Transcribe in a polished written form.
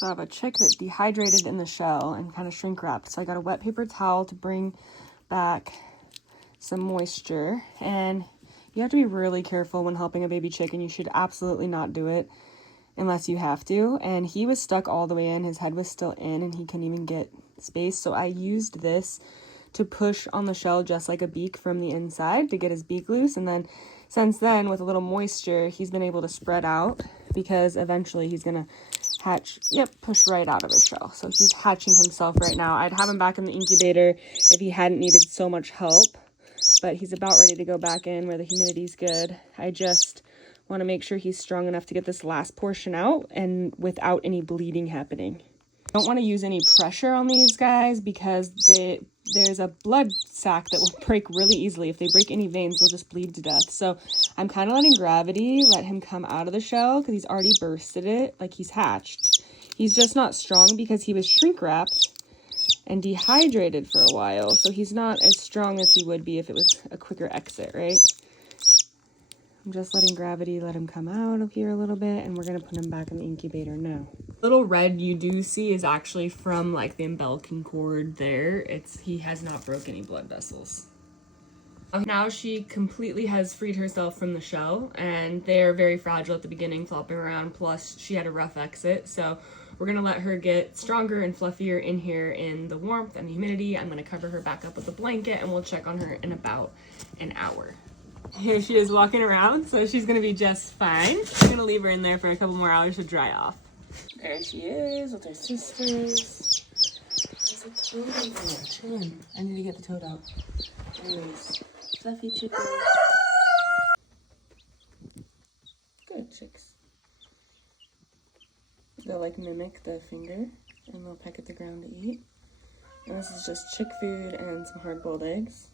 So I have a chick that dehydrated in the shell and kind of shrink wrapped. So I got a wet paper towel to bring back some moisture. And you have to be really careful when helping a baby chicken. You should absolutely not do it unless you have to. And he was stuck all the way in. His head was still in and he couldn't even get space. So I used this to push on the shell just like a beak from the inside to get his beak loose. And then since then, with a little moisture, he's been able to spread out because eventually he's gonna hatch, push right out of his shell. So he's hatching himself right now. I'd have him back in the incubator if he hadn't needed so much help, but he's about ready to go back in where the humidity's good. I just want to make sure he's strong enough to get this last portion out and without any bleeding happening. I don't want to use any pressure on these guys because there's a blood sac that will break really easily. If they break any veins, they'll just bleed to death. So I'm kind of letting gravity let him come out of the shell because he's already bursted it, like he's hatched. He's just not strong because he was shrink wrapped and dehydrated for a while. So he's not as strong as he would be if it was a quicker exit, right? I'm just letting gravity let him come out of here a little bit, and we're going to put him back in the incubator now. Little red you do see is actually from like the umbilical cord there. He has not broke any blood vessels. Now she completely has freed herself from the shell, and they're very fragile at the beginning, flopping around, plus she had a rough exit. So we're going to let her get stronger and fluffier in here in the warmth and the humidity. I'm going to cover her back up with a blanket, and we'll check on her in about an hour. Here she is walking around, so she's gonna be just fine. I'm gonna leave her in there for a couple more hours to dry off. There she is with her sisters. There's a toad in there. Chin. I need to get the toad out. Anyways, fluffy chicken. Good chicks. They'll like mimic the finger and they'll peck at the ground to eat. And this is just chick food and some hard-boiled eggs.